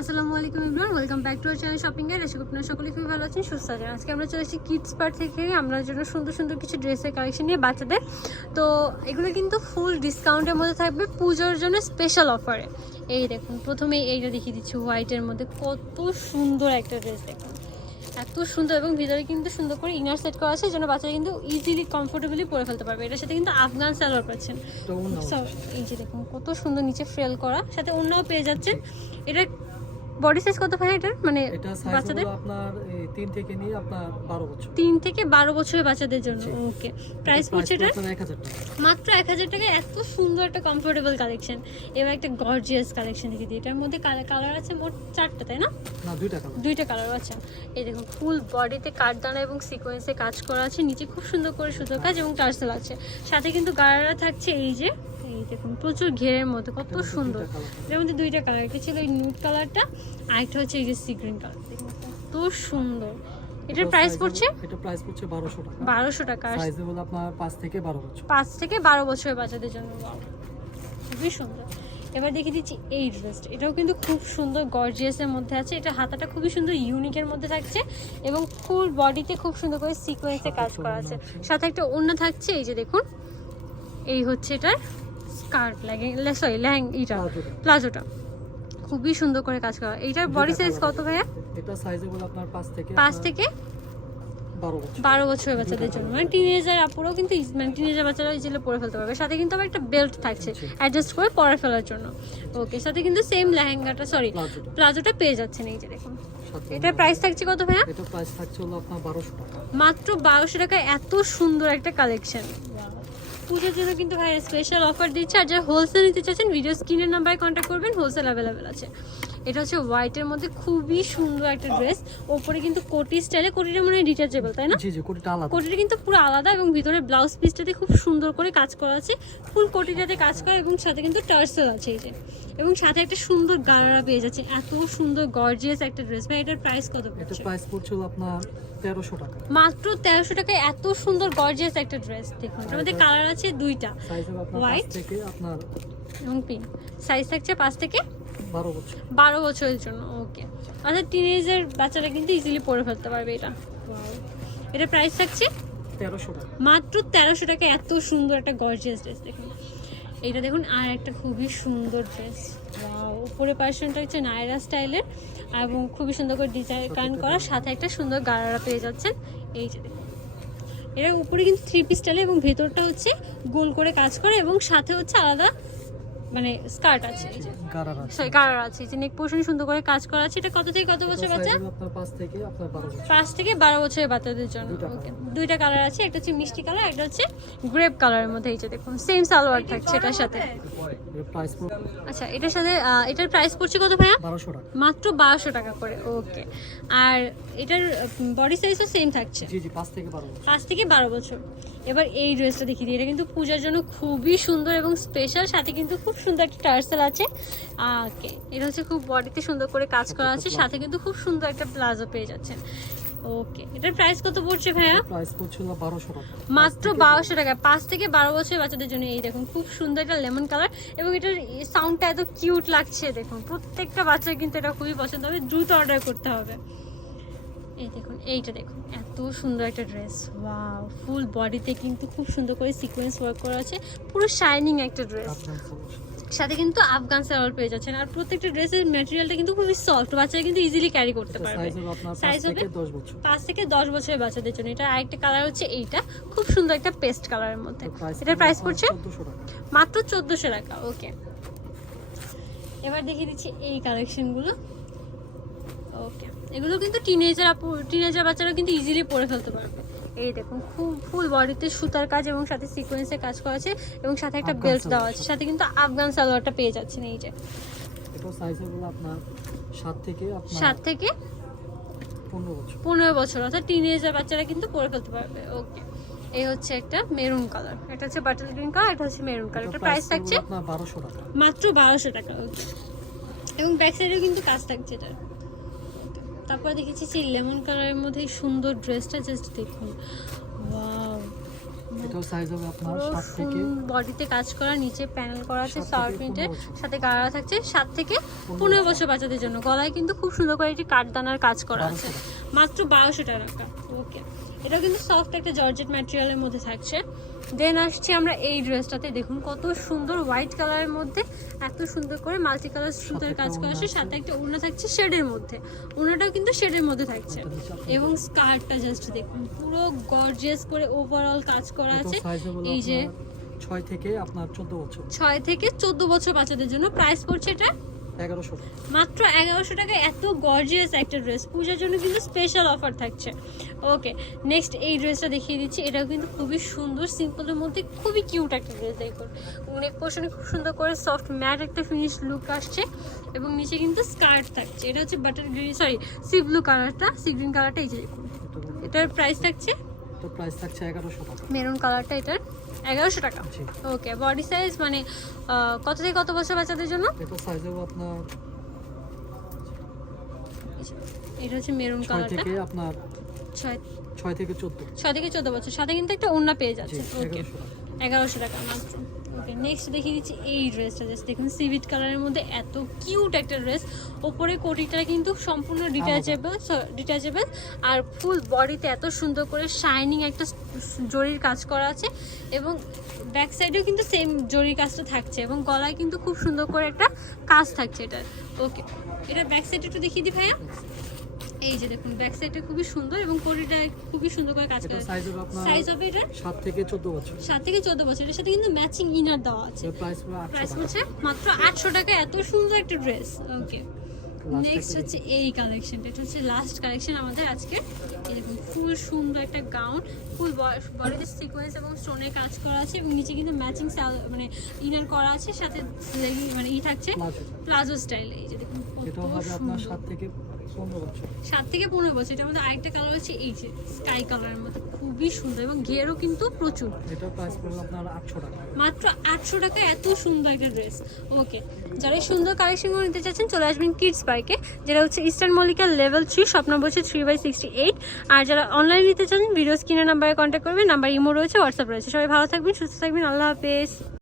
আসসালামু আলাইকুম Imran welcome back to our channel shopping এর আশা আপনারা সকলে খুবই ভালো আছেন সুস্থ আছেন। আজকে আমরা চলে এসেছি কিডস পার্ট থেকে। আমরা জন্য সুন্দর সুন্দর কিছু ড্রেসের কালেকশন নিয়ে বাচ্চাদের। তো এগুলো কিন্তু ফুল ডিসকাউন্টের মধ্যে থাকবে পুজোর জন্য স্পেশাল অফারে এই দেখুন প্রথমে এইটা দেখিয়ে দিচ্ছি হোয়াইটের মধ্যে। কত সুন্দর একটা ড্রেস দেখুন। এত সুন্দর এবং ভিতরে কিন্তু সুন্দর করে ইনার সেট করা আছে যেন বাচ্চারা কিন্তু ইজিলি কমফোর্টেবলি পরে ফেলতে পারবে। এটার সাথে কিন্তু আফগান সালোয়ার পাচ্ছেন। এই যে দেখুন কত সুন্দর নিচে ফ্রেল করা। সাথে অন্যও পেয়ে যাচ্ছেন। এটা বডি সাইজ কত ভাই এটার? মানে বাচ্চাদের? আপনার এই তিন থেকে নিয়ে আপনার বারো বছর। তিন থেকে বারো বছরের বাচ্চাদের জন্য ওকে প্রাইস পড়ছে এটা টাকা। মাত্র এক হাজার টাকায় এত সুন্দর একটা কমফোর্টেবল কালেকশন এবার একটা গর্জিয়াস কালেকশন দেখে দিই। এটার মধ্যে কালার আছে মোট চারটে তাই না? না দুইটা কালার দুইটা কালার আছে। এই দেখুন ফুল বডিতে কাঠদানা এবং সিকোয়েন্সে কাজ করা আছে। নিচে খুব সুন্দর করে সুতোর কাজ এবং টার্সেল আছে। সাথে কিন্তু গাড়ারা থাকছে এই যে এই দেখুন প্রচুর ঘেরের মধ্যে কত সুন্দর। এর মধ্যে দুইটা কালার একটা ছিল এই নুট কালারটা আরেকটা হচ্ছে এই যে সি গ্রিন কালার কত সুন্দর। এটার প্রাইস পড়ছে? এটা প্রাইস পড়ছে বারোশো টাকা। বারোশো টাকা। সাইজ হলো আপনার পাঁচ থেকে বারো বছর। পাঁচ থেকে বারো বছরের বাচ্চাদের জন্য খুবই সুন্দর। এবার দেখিয়ে দিচ্ছি এই ড্রেসটা এটাও কিন্তু খুব সুন্দর গর্জিয়াসের মধ্যে আছে। এটা হাতাটা খুবই সুন্দর ইউনিকের মধ্যে থাকছে এবং ফুল বডিতে খুব সুন্দর করে সিকোয়েন্সে কাজ করা আছে। সাথে একটা অন্য থাকছে এই যে দেখুন। এই হচ্ছে এটার স্কার্ট লাগে? সরি ল্যাং এইটা। প্লাজোটা। খুবই সুন্দর করে কাজ করা। এইটার বডি সাইজ কত ভাইয়া? এটা সাইজ হলো আপনার পাঁচ থেকে পাঁচ আপনার থেকে বারো বছর। বারো বছরের বাচ্চাদের জন্য। মানে টিনেজার আপুরাও কিন্তু মানে টিনেজার বাচ্চারা ইজিলি পরে ফেলতে পারবে। সাথে কিন্তু আবার একটা বেল্ট থাকছে। অ্যাডজাস্ট করে পরে ফেলার জন্য। ওকে সাথে কিন্তু সেম লেহেঙ্গাটা সরি প্লাজোটা। পেয়ে যাচ্ছেন এই যে দেখুন। এটার প্রাইস থাকছে কত ভাইয়া? এটা প্রাইস থাকছে হলো আপনার বারোশো টাকা। মাত্র বারোশো টাকা এত সুন্দর একটা কালেকশন পুজোর জন্য কিন্তু ভাই স্পেশাল অফার দিচ্ছে আর যারা হোলসেল নিতে চাচ্ছেন ভিডিও স্ক্রিনের নাম্বারে কন্ট্যাক্ট করবেন হোলসেল অ্যাভেলেবেল আছে। এটা হচ্ছে হোয়াইটের মধ্যে খুবই সুন্দর একটা ড্রেস ওপরে কিন্তু কোটি স্টাইলে কোটিটা মনে হয় ডিটাচেবল তাই না? কোটিটা কিন্তু পুরো আলাদা এবং ভিতরে ব্লাউজ পিসটাতে খুব সুন্দর করে কাজ করা আছে ফুল কোটিটাতে কাজ করা এবং সাথে কিন্তু টার্সেল আছে এই যে। এবং সাথে একটা সুন্দর গাড়া পেয়ে যাচ্ছে এত সুন্দর গর্জিয়াস একটা ড্রেস ভাই এটার প্রাইস কত পড়ছে? প্রাইস পড়ছে আপনার তেরোশো টাকা। মাত্র তেরোশো টাকায় এত সুন্দর গর্জিয়াস একটা ড্রেস দেখুন। মধ্যে কালার আছে দুইটা। White? থেকে আপনার এবং পিঙ্ক সাইজ থাকছে পাঁচ থেকে বারো বছর। বারো বছরের জন্য ওকে অর্থাৎ টিনেজের বাচ্চারা কিন্তু ইজিলি পরে ফেলতে পারবে এটা। এটা প্রাইস থাকছে তেরোশো টাকা। মাত্র তেরোশো টাকা এত সুন্দর একটা গর্জিয়াস ড্রেস দেখুন। এইটা দেখুন আর একটা খুবই সুন্দর ড্রেস উপরে পার্সনটা হচ্ছে নায়রা স্টাইলের এবং খুবই সুন্দর করে ডিজাইন করা সাথে একটা সুন্দর গাড়ারা পেয়ে যাচ্ছেন। এই যে এরা উপরে কিন্তু থ্রি পিস স্টাইলে এবং ভেতরটা হচ্ছে গোল করে কাজ করে এবং সাথে হচ্ছে আলাদা মানে স্কার্ট আছে। এই যে গারার আছে। সরি যে নেক পোর্শন সুন্দর করে কাজ করা আছে। এটা কত থেকে কত বছর বাচ্চা? পাঁচ থেকে বারো বছরের বাচ্চাদের জন্য। ওকে দুইটা কালার আছে একটা হচ্ছে মিষ্টি কালার একটা হচ্ছে গ্রেপ কালারের মধ্যে। এই যে দেখুন সেম সালোয়ার থাকছে এটার সাথে। আচ্ছা এটার সাথে এটার প্রাইস পড়ছে কত ভাইয়া? মাত্র বারোশো টাকা করে ওকে আর এটার বডি সাইজও সেম থাকছে? পাঁচ থেকে বারো বছর। এবার এই ড্রেসটা দেখিয়ে দিই। এটা কিন্তু পূজার জন্য খুবই সুন্দর এবং স্পেশাল সাথে কিন্তু খুব সুন্দর একটা টার্সেল আছে। ওকে এটা হচ্ছে খুব বডিতে সুন্দর করে কাজ করা আছে সাথে কিন্তু খুব সুন্দর একটা প্লাজো পেয়ে যাচ্ছেন। ওকে এটার প্রাইস কত পড়ছে ভাইয়া? প্রাইস পড়ছিল বারোশো টাকা। মাত্র বারোশো টাকা। পাঁচ থেকে বারো বছরের বাচ্চাদের জন্য এই দেখুন খুব সুন্দর একটা লেমন কালার এবং এটার সাউন্ডটা এত কিউট লাগছে দেখুন। প্রত্যেকটা বাচ্চার কিন্তু এটা খুবই পছন্দ হবে দ্রুত অর্ডার করতে হবে। এই দেখুন এইটা দেখুন এত সুন্দর একটা ড্রেস ওয়াও ফুল বডিতে কিন্তু খুব সুন্দর করে সিকোয়েন্স ওয়ার্ক করা আছে পুরো শাইনিং একটা ড্রেস সাথে কিন্তু আফগান সালোয়ার পেয়ে যাচ্ছেন আর প্রত্যেকটা ড্রেসের ম্যাটেরিয়ালটা কিন্তু খুবই সফট বাচ্চারা কিন্তু ইজিলি ক্যারি করতে পারবে। সাইজ পাঁচ হবে থেকে দশ পাঁচ থেকে দশ বছরের বাচ্চাদের জন্য। এটা আরেকটা কালার হচ্ছে এইটা খুব সুন্দর একটা পেস্ট কালারের মধ্যে। এটার প্রাইস পড়ছে মাত্র চোদ্দোশো টাকা ওকে এবার দেখিয়ে দিচ্ছি এই কালেকশনগুলো ওকে এগুলো কিন্তু টিনেজার টিনেজার বাচ্চারা কিন্তু ইজিলি পরে ফেলতে পারবে। এই দেখুন খুব ফুল বডিতে সুতার কাজ এবং সাথে সিকোয়েন্সের কাজ করা আছে এবং সাথে একটা বেল্ট দেওয়া আছে। সাথে কিন্তু আফগান সালোয়ারটা পেয়ে যাচ্ছেন এই যে। এটা সাইজ হলো আপনার সাত থেকে আপনার সাত থেকে পনেরো বছর। পনেরো বছর অর্থাৎ টিনেজার বাচ্চারা কিন্তু পরে ফেলতে পারবে। ওকে এই হচ্ছে একটা মেরুন কালার এটা হচ্ছে বাটার গ্রিন কালার এটা হচ্ছে মেরুন কালার এটা প্রাইস থাকছে আপনার বারোশো টাকা। মাত্র বারোশো টাকা ওকে এবং ব্যাক সাইডেও কিন্তু কাজ থাকছে এটার। তারপর দেখেছি সেই লেমন কালারের মধ্যে সুন্দর ড্রেসটা জাস্ট দেখুন। এটাও বডিতে কাজ করা নিচে প্যানেল করা আছে থেকে প্রিন্টের সাথে গাড়া থাকছে সাত থেকে পনেরো পনেরো বছর। বাচ্চাদের জন্য। গলায় কিন্তু খুব সুন্দর করে একটি কাঠদানার কাজ করা আছে। মাত্র বারোশো টাকা। ওকে এটা কিন্তু সফট একটা জর্জেট ম্যাটেরিয়ালের মধ্যে থাকছে। দেন আসছি আমরা এই ড্রেসটাতে দেখুন কত সুন্দর হোয়াইট কালারের মধ্যে এত সুন্দর করে মাল্টি কালার সুতার কাজ করা আছে। সাথে একটা ওড়না থাকছে শেডের মধ্যে। ওড়নাটাও কিন্তু শেডের মধ্যে থাকছে। এবং স্কার্টটা জাস্ট দেখুন পুরো গর্জিয়াস করে ওভারঅল কাজ করা আছে। এই যে ছয় থেকে আপনার চোদ্দ বছর। ছয় থেকে চোদ্দ বছর বাচ্চাদের জন্য প্রাইস পড়ছে এটা। মাত্র এগারোশো টাকা এত গর্জিয়াস একটা ড্রেস পূজার জন্য কিন্তু স্পেশাল অফার থাকছে। ওকে নেক্সট এই ড্রেসটা দেখিয়ে দিচ্ছি। এটাও কিন্তু খুবই সুন্দর সিম্পলের মধ্যে খুবই কিউট একটা ড্রেস দেখুন। অনেক পোর্শনে খুব সুন্দর করে সফট ম্যাট একটা ফিনিশ লুক আসছে এবং নিচে কিন্তু স্কার্ট থাকছে। এটা হচ্ছে butter green sorry sea blue কালারটা সি গ্রিন কালারটা এই যে দেখুন। এটার প্রাইস থাকছে? তো প্রাইস থাকছে এগারোশো টাকা। মেরুন কালারটা এটার। এগারোশো টাকা। ওকে বডি সাইজ মানে কত থেকে কত বছর বাচ্চাদের জন্য? এটা সাইজ হবে আপনার এটা হচ্ছে মেরুন কালার কালারটা থেকে আপনার ছয় ছয় থেকে চোদ্দ। ছয় থেকে চোদ্দ বছর। সাথে কিন্তু একটা ওড়না পেয়ে যাচ্ছে। ওকে এগারোশো টাকা। এগারোশো টাকা মাত্র। ওকে নেক্সট দেখিয়ে দিচ্ছি এই ড্রেসটা জাস্ট দেখুন সিভিট কালারের মধ্যে এত কিউট একটা ড্রেস ওপরে কোটিটা কিন্তু সম্পূর্ণ ডিটাচেবল ডিটাচেবল আর ফুল বডিতে এত সুন্দর করে শাইনিং একটা জরির কাজ করা আছে। এবং ব্যাক সাইডেও কিন্তু সেম জরির কাজটা থাকছে এবং গলায় কিন্তু খুব সুন্দর করে একটা কাজ থাকছে এটার। ওকে এটা ব্যাক সাইড একটু দেখিয়ে দিই ভাইয়া। এই যে দেখুন ব্যাক সাইডটা খুবই সুন্দর এবং কোটিটা খুবই সুন্দর করে কাজ করা। সাইজ হবে আপনার সাইজ হবে এটা? সাত থেকে চোদ্দ বছর। সাত থেকে চোদ্দ বছর। এর সাথে কিন্তু ম্যাচিং ইনার দেওয়া আছে। প্রাইস হচ্ছে মাত্র আটশো টাকা। এত সুন্দর একটা ড্রেস ওকে নেক্সট হচ্ছে এই কালেকশনটা এটা হচ্ছে লাস্ট কালেকশন আমাদের আজকে। এই দেখুন ফুল সুন্দর একটা গাউন ফুল বডিতে সিকোয়েন্স এবং স্টোনের কাজ করা আছে এবং নিচে কিন্তু ম্যাচিং মানে ইনার করা আছে সাথে লেগি মানে ই থাকছে প্লাজো স্টাইলে এই যে দেখুন কত সুন্দর। সাত থেকে পনেরো বছর এটার মধ্যে আরেকটা কালার হচ্ছে এই যে স্কাই কালারের মধ্যে খুবই সুন্দর এবং ঘেরও কিন্তু প্রচুর। এটার প্রাইস পড়বে আপনার আটশো টাকা। মাত্র আটশো টাকা এত সুন্দর একটা ড্রেস ওকে যারা সুন্দর কালেকশনগুলো নিতে চাচ্ছেন চলে আসবেন কিডস পার্কে যেটা হচ্ছে ইস্টার্ন মল্লিকার লেভেল থ্রি শপ নম্বর হচ্ছে থ্রি বাই সিক্সটি এইট আর যারা অনলাইন নিতে চান ভিডিও স্ক্রিনের নাম্বারে কন্ট্যাক্ট করবেন নাম্বার ইমো রয়েছে হোয়াটসঅ্যাপ রয়েছে। সবাই ভালো থাকবেন সুস্থ থাকবেন আল্লাহ হাফেজ।